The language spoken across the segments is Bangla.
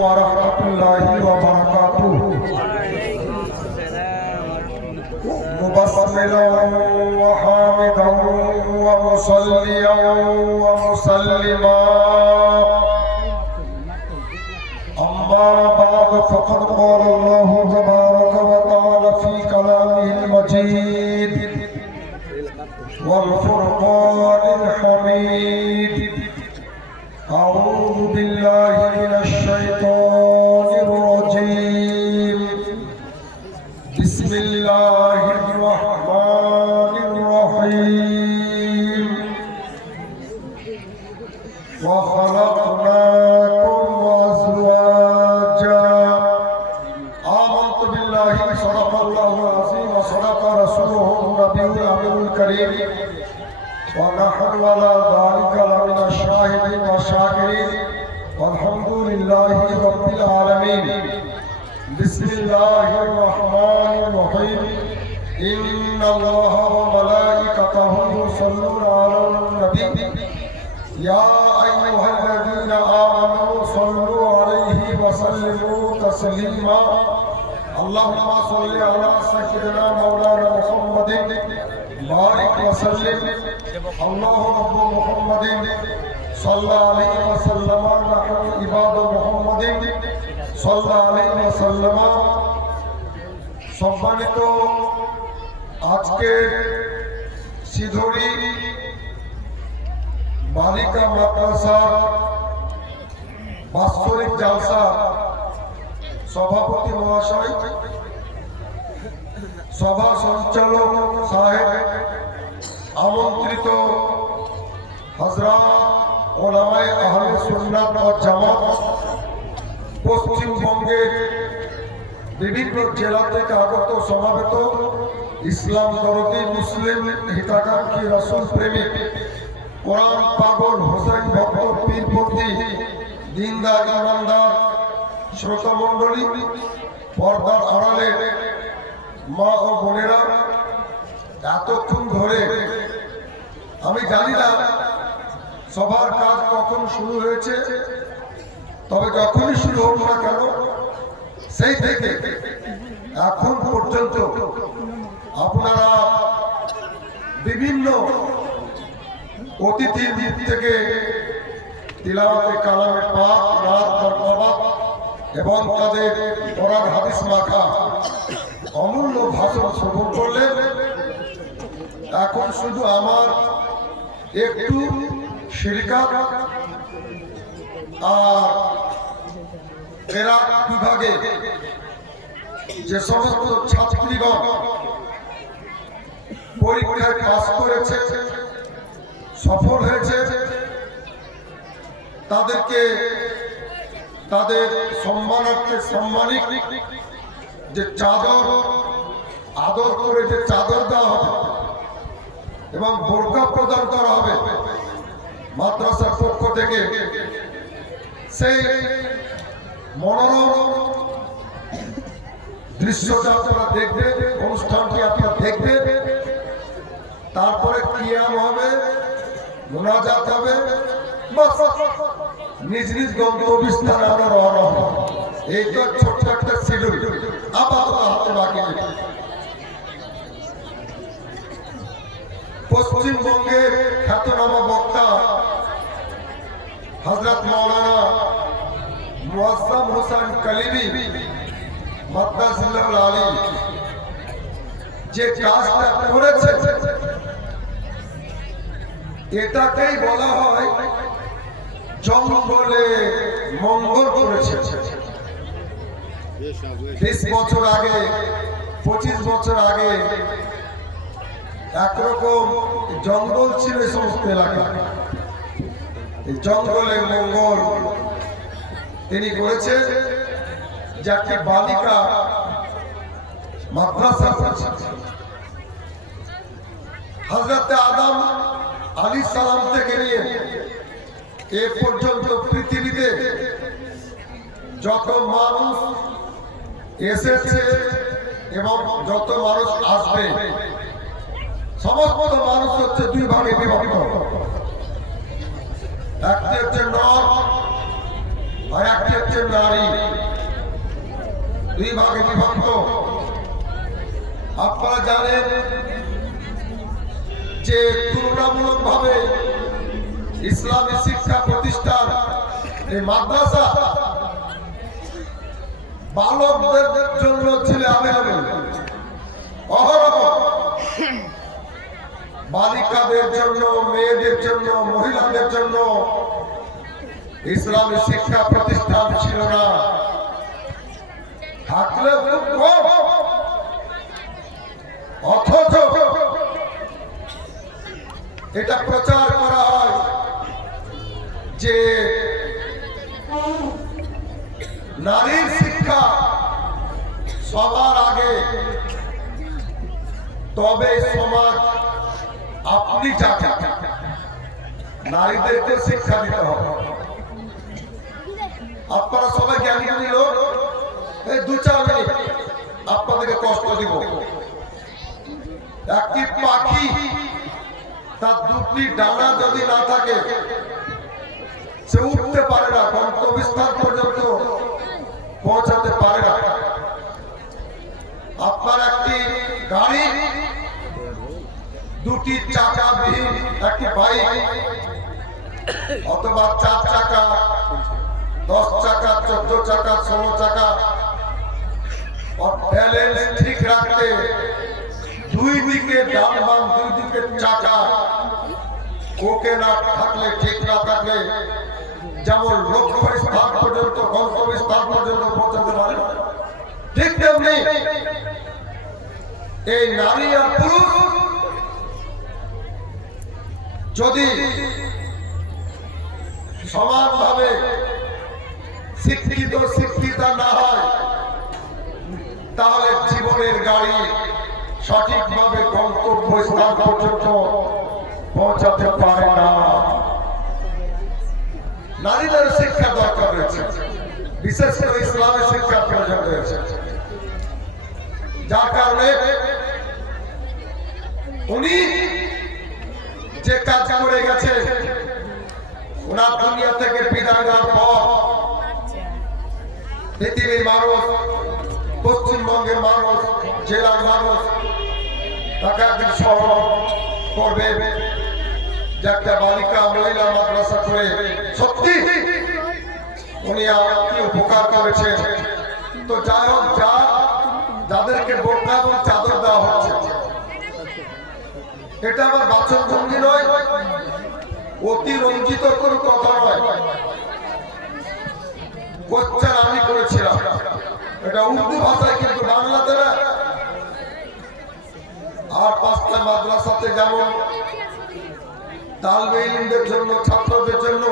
वरहमतुल्लाहि वबरकातुहू मुबस्मिलन व हामिदन व मुसल्लियन व मुसल्लिमा अम्मा बाद फक़द क़ाल अल्लाहु तबारक व तआला फ़ी कलामिहिल मजीद वल फ़ुरक़ानिल हमीद अऊज़ु बिल्लाहि मिनश शैतानिर रजीम बिस्मिल्लाहिर रहमानिर रहीम व खलक़नाकुम अज़वाजा आमन्तु बिल्लाहि सदक़ल्लाहुल अज़ीम व सदक़ रसूलुहुन नबियुल अमीनुल करीम ونحن على ذلك لمن الشاهدين والشاكرين والحمد لله رب العالمين بسم الله الرحمن الرحيم إن الله وملائكته يصلون على النبي يا أيها الذين آمنوا صلوا عليه وسلموا تسليما اللهم صل على سيدنا مولانا محمد بارك وسلم الله رب محمد صلى عليه وسلم نحن عباد محمد صلى عليه وسلم সম্মানিত আজকের সিধুরি বালিকা মাদ্রাসার বাৎসরিক জালসা সভাপতি মহাশয় সভা সঞ্চালক সাহেব আমন্ত্রিত হযরত উলামায়ে আহলে সুন্নাত ওয়াল জামাত পশ্চিমবঙ্গের বিভিন্ন জেলা থেকে আগত সমাবেত ইসলাম দরদি মুসলিম হিতাকাঙ্ক্ষী রাসূল প্রেমিক কোরআন পাগল হোসেন ভক্ত পীরপন্থী দিনদার ইমানদার শ্রোতা মণ্ডলী পর্দার আড়ালে মা ও বোনেরা এতক্ষণ ধরে আমি জানি না সবার কাজ কখন শুরু হয়েছে, তবে যখনই শুরু হোক না কেন সেই থেকে এখন পর্যন্ত আপনারা বিভিন্ন অতিথির দিক থেকে তিলাওয়াতে কালামে পাক নাত মারহাবাত এবং তাদের কোরআন হাদিস মাখা অমূল্য ভাষণ শ্রবণ করলেন। এখন শুধু আমার একটু শিরকাত আর কেরাত বিভাগে যে সমস্ত ছাত্রীগণ পরীক্ষায় পাস করেছে, সফল হয়েছে, তাদেরকে তাদের সম্মানার্থে সম্মানিত যে চাদর আদর করে যে চাদর দেওয়া হবে এবং বোরকা প্রদান করা হবে মাদ্রাসার পক্ষ থেকে, সেই মনোরম দৃশ্যটা আপনারা দেখবেন, অনুষ্ঠানটি আপনারা দেখবেন। তারপরে কিয়াম হবে, মুনাজাত হবে, নিজ নিজ গন্তব্যস্থানে আমরা রওনা হব। এই তো ছোট্ট একটা শিডিউল আপাতত হাতে বাকি। পশ্চিমবঙ্গের খ্যাতনামা বক্তা হযরত মাওলানা মুআজ্জম হোসেন কালিমি মাদ্দাসিল্লাহুল আলী যে কাজটা করেছে এটাকেই বলা হয় জঙ্গলে মঙ্গল করেছে। 20 বছর আগে 25 বছর আগে একরকম জঙ্গল ছিল এই সমস্ত এলাকা, এই জঙ্গলে মঙ্গল তিনি করেছেন। যে একটি বালিকা মাদ্রাসা করেছে। হযরত আদম আলাইহিস সালাম থেকে নিয়ে এ পর্যন্ত পৃথিবীতে যত মানুষ এসেছে এবং যত মানুষ আসবে সমস্ত মানুষ হচ্ছে দুই ভাগে বিভক্ত। একটি হচ্ছে নর আর একটি হচ্ছে নারী। দুই ভাগে বিভক্ত। আপনারা জানেন যে তুলনামূলকভাবে ইসলামী শিক্ষা প্রতিষ্ঠান এই মাদ্রাসা বালকদের জন্য ছিল অ্যাভেলেবল, অহরহ। বালিকাদের জন্য, মেয়েদের জন্য, মহিলাদের জন্য ইসলামী শিক্ষা প্রতিষ্ঠান ছিল না, থাকলে খুব কম। অথচ এটা প্রচার করা হয় যে নারীর শিক্ষা সবার আগে, তবে সমাজ আপনি যাকে নারীদেরকে শিক্ষা দিতে হবে। আপনারা সবাই জ্ঞানী জ্ঞানী লোক, এই 2-4 মিনিট আপনাদেরকে কষ্ট দিব। একটি পাখি তার দুটি ডানা যদি না থাকে সে উঠতে পারে না, গন্তব্যস্থান পর্যন্ত পৌঁছাতে পারে না। আপনার একটি গাড়ি দুটি চাকা বিহীন একটি বাইক অথবা 4 চাকা, 10 চাকা, 14 চাকা, 16 চাকা ব্যালেন্স ঠিক রাখতে দুই দিকে ডান বাম, দুই দিকে চাকা ওকে না থাকলে, ঠিক না থাকলে যেমন লক্ষ্যস্থান পর্যন্ত, গন্তব্যস্থান পর্যন্ত পৌঁছাতে পারে না, ঠিক তেমনি এই নারী আর পুরুষ যদি সমানভাবে শিক্ষিত শিক্ষিতা না হয় তাহলে জীবনের গাড়ি সঠিকভাবে গন্তব্যস্থান পর্যন্ত পৌঁছাতে পারে না। নারীদের শিক্ষা দরকার রয়েছে, বিশেষ করে ইসলামের শিক্ষা প্রয়োজন রয়েছে, যার কারণে উনি যে কাজ করে গেছে, ওনার দুনিয়া থেকে বিদায় দেওয়ার পর পৃথিবীর মানুষ, পশ্চিমবঙ্গের মানুষ, জেলার মানুষ তাকে একদিন স্মরণ করবে যে একটা বালিকা মহিলা মাদ্রাসা করে সত্যি উনি আমাকে উপকার করেছেন। তো যাই হোক, যাদেরকে বোরকা এবং চাদর দেওয়া হচ্ছে, এটা আমার বাচনভঙ্গি নয়, অতি রঞ্জিত কোনো কথা নয়। কোশ্চেন আমি করেছিলাম, এটা উর্দু ভাষায়, কিন্তু বাংলাতে না। আর 5টা মাদ্রাসাতে যেমন তালবে ইলমদের জন্য, ছাত্রদের জন্য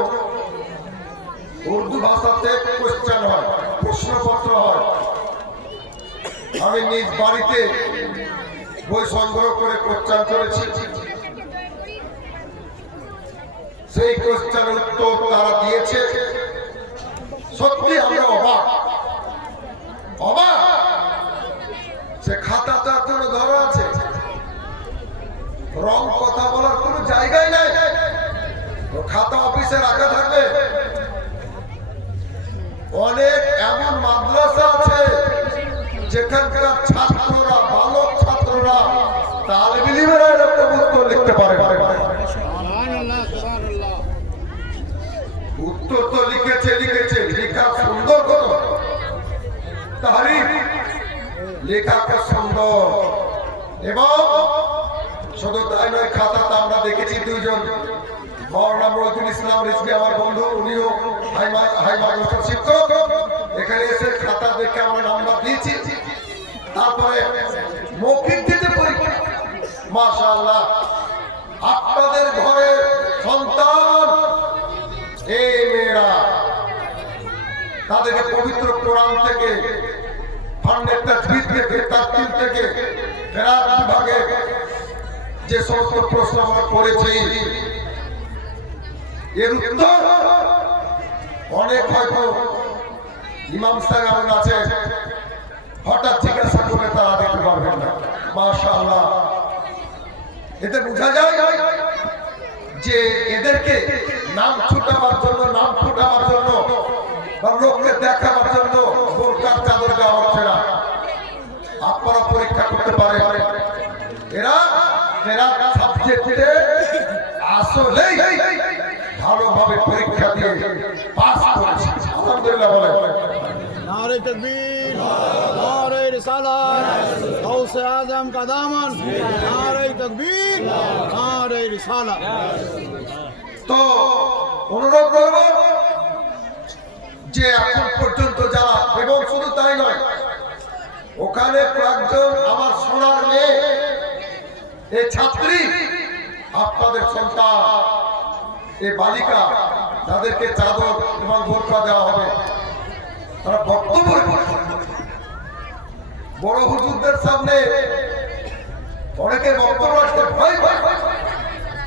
উর্দু ভাষাতে কোশ্চেন হয়, প্রশ্নপত্র হয়। আমি নিজ বাড়িতে বই সংগ্রহ করে কোশ্চেন করেছি, সেই কোশ্চেনের উত্তর তারা দিয়েছে। সত্যি আমরা অবাক। সে খাতাটা কোনো ধরা আছে, রং কথা বলার কোনো জায়গায় নাই, খাতা অফিসে রাখা থাকবে। অনেক এমন মাদ্রাসা আছে যেখানকার ছাত্ররা, বালক ছাত্ররা তালিবে ইলমের একটা উত্তর লিখতে পারে। উত্তর তো লিখেছে, লেখা সুন্দর কত, তাহরিফ লেখাকে সুন্দর। এবং শুধু তাই নয়, খাতাতে আমরা দেখেছি 2 জন, মাওলানা মহিউদ্দিন ইসলাম রিজভী আমার বন্ধু, উনিও হাই মাদ্রাসার শিক্ষক। এখানে এসে খাতা দেখে আমরা নাম্বার দিয়েছি, তারপরে মৌখিক দিতে পরীক্ষা। মাশাআল্লাহ, আপনাদের ঘরে সন্তান এই মেয়েরা তাদেরকে পবিত্র কোরআন থেকে, ফান্ডের তাজবিদ থেকে, তাফসীর থেকে, কেরাত বিভাগে যে সমস্ত প্রশ্ন আমরা করেছি, এর উত্তর অনেক হয়তো ইমাম সাহেব আছে, হঠাৎ জিজ্ঞাসা করে তারা দিতে পারবেন না। মাশাআল্লাহ, এতে বোঝা যায় যে এদেরকে নাম ছুটাবার জন্য বা লোককে দেখাবার জন্য বোরকার চাদর দেওয়া হচ্ছে না। আপনারা পরীক্ষা করতে পারেন এরা এরা সাবজেক্টে আসলেই ভালোভাবে পরীক্ষা দিয়ে পাস করেছে। আলহামদুলিল্লাহ বলেন। नारे तकबीर, नारे रिसालत, गौसे आजम का दामन, नारे तकबीर, नारे रिसालत। তো অনুরোধ করব যে এখন পর্যন্ত যারা, এবং শুধু তাই নয়, ওখানে কয়েকজন আমার সোনার মেয়ে এই ছাত্রী, আপনাদের সন্তান, এই বালিকা, যাদেরকে চাদর এবং বোরকা দেওয়া হবে, তারা বক্তব্য বড় হুজুরদের সামনে অনেকে বক্তব্য রাখতে ভয় ভয়,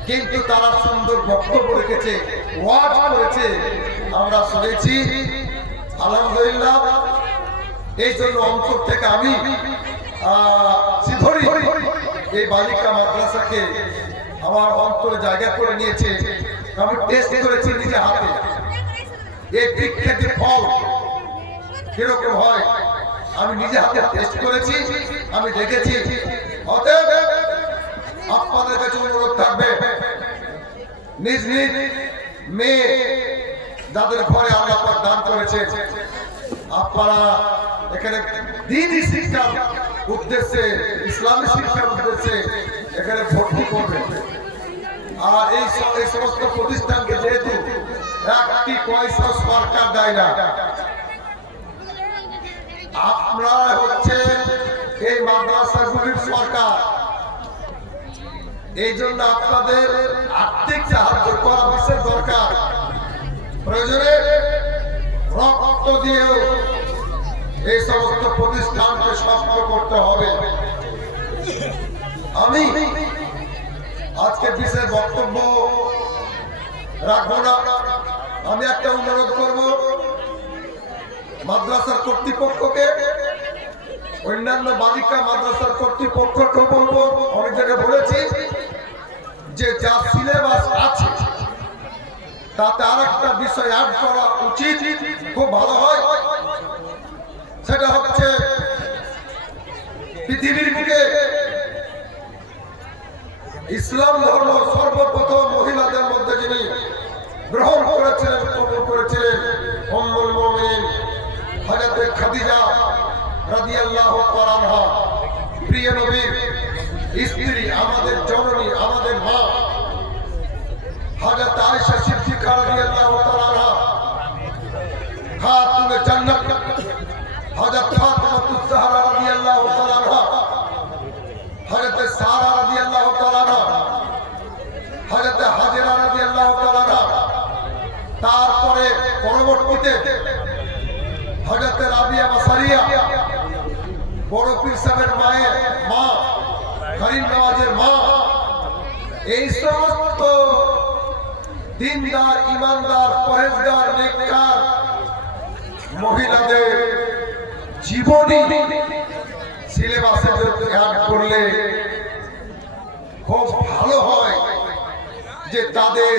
কিন্তু তারা সুন্দর বক্তব্য রেখেছে, ওয়াজ করেছে, আমরা শুনেছি। আলহামদুলিল্লাহ। এই জন্য অন্তর থেকে আমি শ্রীধরী এই বালিকা মাদ্রাসাকে আমার অন্তরে জায়গা করে নিয়েছে। আমি টেস্ট করেছি নিজে হাতে, এই বিখ্যাত ফল কিরকম হয় আমি নিজে হাতে টেস্ট করেছি, আমি দেখেছি। অতএব আপনাদের কাছে অনুরোধ থাকবে, নিজ নিজ মেয়ে যাদের ঘরে আল্লাহ পাক দান করেছে, আপনারা এখানে দ্বীনি শিক্ষার উদ্দেশ্যে, ইসলামী শিক্ষার উদ্দেশ্যে এখানে ভর্তি করবেন। আর এই সমস্ত প্রতিষ্ঠানকে যেহেতু একটি পয়সা সরকার দেয় না, আপনারা হচ্ছে এই মাদ্রাসাগুলির সরকার, এই জন্য আপনাদের আর্থিক সাহায্য করা বিশেষ দরকার। প্রয়োজনে রক্ত দিয়েও এই সমস্ত প্রতিষ্ঠানকে সফল করতে হবে। আমি আজকে বিশেষ বক্তব্য রাখবো না। আমি একটা অনুরোধ করব মাদ্রাসার কর্তৃপক্ষকে, অন্যান্য বালিকা মাদ্রাসার কর্তৃপক্ষকে বলবো, অনেক জায়গায় বলেছি যে যা সিলেবাস আছে তাতে আরেকটা বিষয় অ্যাড করা উচিত, খুব ভালো হয়। সেটা হচ্ছে পৃথিবীর বুকে ইসলাম ধর্ম সর্বপ্রথম মহিলাদের মধ্যে যিনি গ্রহণ করেছিলেন, কবুল করেছিলেন, উম্মুল মুমিনিন হযরত খাদিজা রাদিয়াল্লাহু তাআলা আনহা, প্রিয় নবীর স্ত্রী, আমাদের জননী, আমাদের মা হযরত আয়েশা সিদ্দিকা রাদিয়াল্লাহু তাআলা আনহা, খাতুনে জান্নাত হযরত ফাতিমাতুজ জাহরা রাদিয়াল্লাহু তাআলা আনহা, হযরত সারা রাদিয়াল্লাহু তাআলা আনহা, হযরত হাজেরা রাদিয়াল্লাহু তাআলা আনহা, তারপরে পরবর্তীতে হযরত রাবিয়া মাসারিয়া, বড় পীর সাহেবের মায়ের মা, করিম নওয়াজের মা, এই সমস্ত দিনদার, ইমানদার, পরেজগার, নেককার মহিলাদের জীবনী সিলেবাসে অ্যাড করলে খুব ভালো হয়, যে তাদের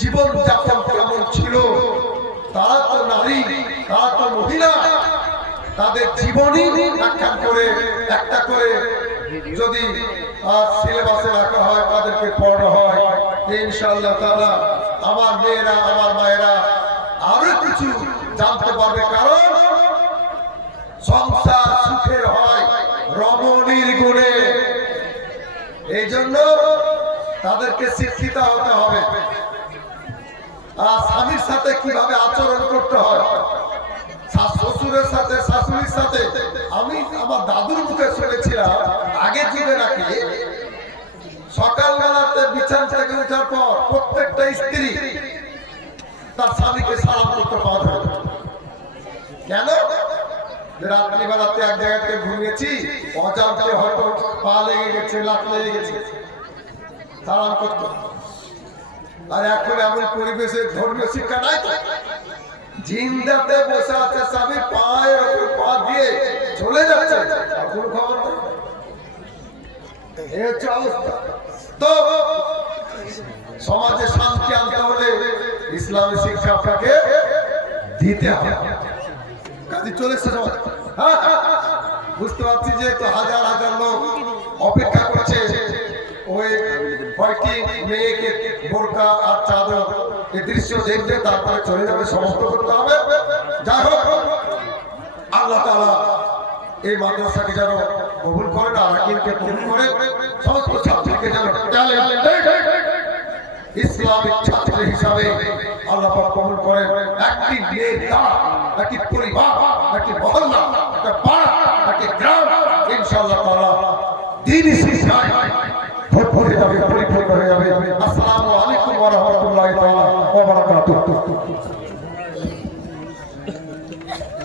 জীবন যাপন কেমন ছিল। তারা তো নারী, তারা তো মহিলা, তাদের জীবনী ব্যাখ্যা করে একটা করে যদি সিলেবাসে রাখা হয়, তাদেরকে পড়ানো হয়, ইনশাআল্লাহ তাআলা আমার মেয়েরা, আমার মায়েরা আরো কিছু জানতে পারবে। কারণ সংসার সুখের হয় রমণীর গুণে, এই জন্য তাদেরকে শিক্ষিত হতে হবে। আর স্বামীর সাথে কিভাবে আচরণ করতে হয়, শ্বশুরের সাথে, শাশুড়ির সাথে। আমি আমার দাদুর মুখে শুনেছিলাম আগে যুগে নাকি সকালবেলাতে বিছানা থেকে ওঠার পর প্রত্যেকটা স্ত্রী তার স্বামীকে সালাম করতে পারবে। কেন? রাত্রিবেলাতে এক জায়গাতে ঘুমিয়েছি, অজান্তে হয়তো পা লেগে গেছে, লাত লেগে গেছে, সালাম করতে। আর এখন এমন পরিবেশে ধর্মীয় শিক্ষা নাই তো, জিন্দাতে বসে আছে স্বামী, পায়ে পা দিয়ে চলে যাচ্ছে, কোনো খবর নেই। এই হচ্ছে অবস্থা। তো সমাজে শান্তি আনতে হলে ইসলামী শিক্ষা আপনাকে দিতে হবে। কাজে চলে এসছে সবাই। হ্যাঁ, বুঝতে পারছি যে তো হাজার হাজার লোক অপেক্ষা করছে ওই কয়েকটি মেয়েকে বোরকা আর চাদর এই দৃশ্য দেখতে, তারপরে চলে যাবে, সমাপ্ত করতে হবে। যাই হোক, আল্লাহ তাআলা এই মাদ্রাসাকে যেন কবুল করেন, আরাকিনকে কবুল করেন, সমস্ত ছাত্রীকে যেন ইসলামিক ছাত্র হিসাবে আল্লাহ পাক কবুল করেন। একটি নেতা, একটি পরিবার, একটি মহল্লা, একটা পাড়া, একটি গ্রাম ইনশাআল্লাহ তাআলা দ্বীনি শিক্ষায় ভরপুর হয়ে যাবে, পরিপূর্ণ হয়ে যাবে। আসসালামু আলাইকুম ওয়া রাহমাতুল্লাহি তাআলা ওয়া বারাকাতুহু।